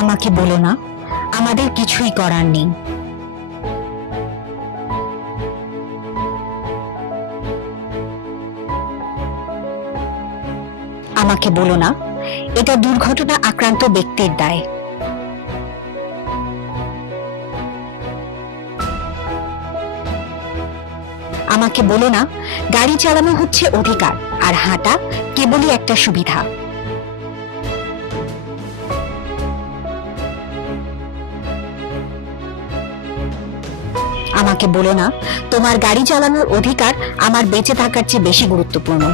আমাকে বলো না। আমাদের কিছুই করার নেই। আমাকে বলো না। এটা দুর্ঘটনা আক্রান্ত ব্যক্তির দায়। আমাকে বলো না, গাড়ি চালানো হচ্ছে অধিকার, আর হাঁটা কেবলই একটা সুবিধা। আমাকে বলো না তোমার গাড়ি চালানোর অধিকার আমার বেঁচে থাকার চেয়ে বেশি গুরুত্বপূর্ণ।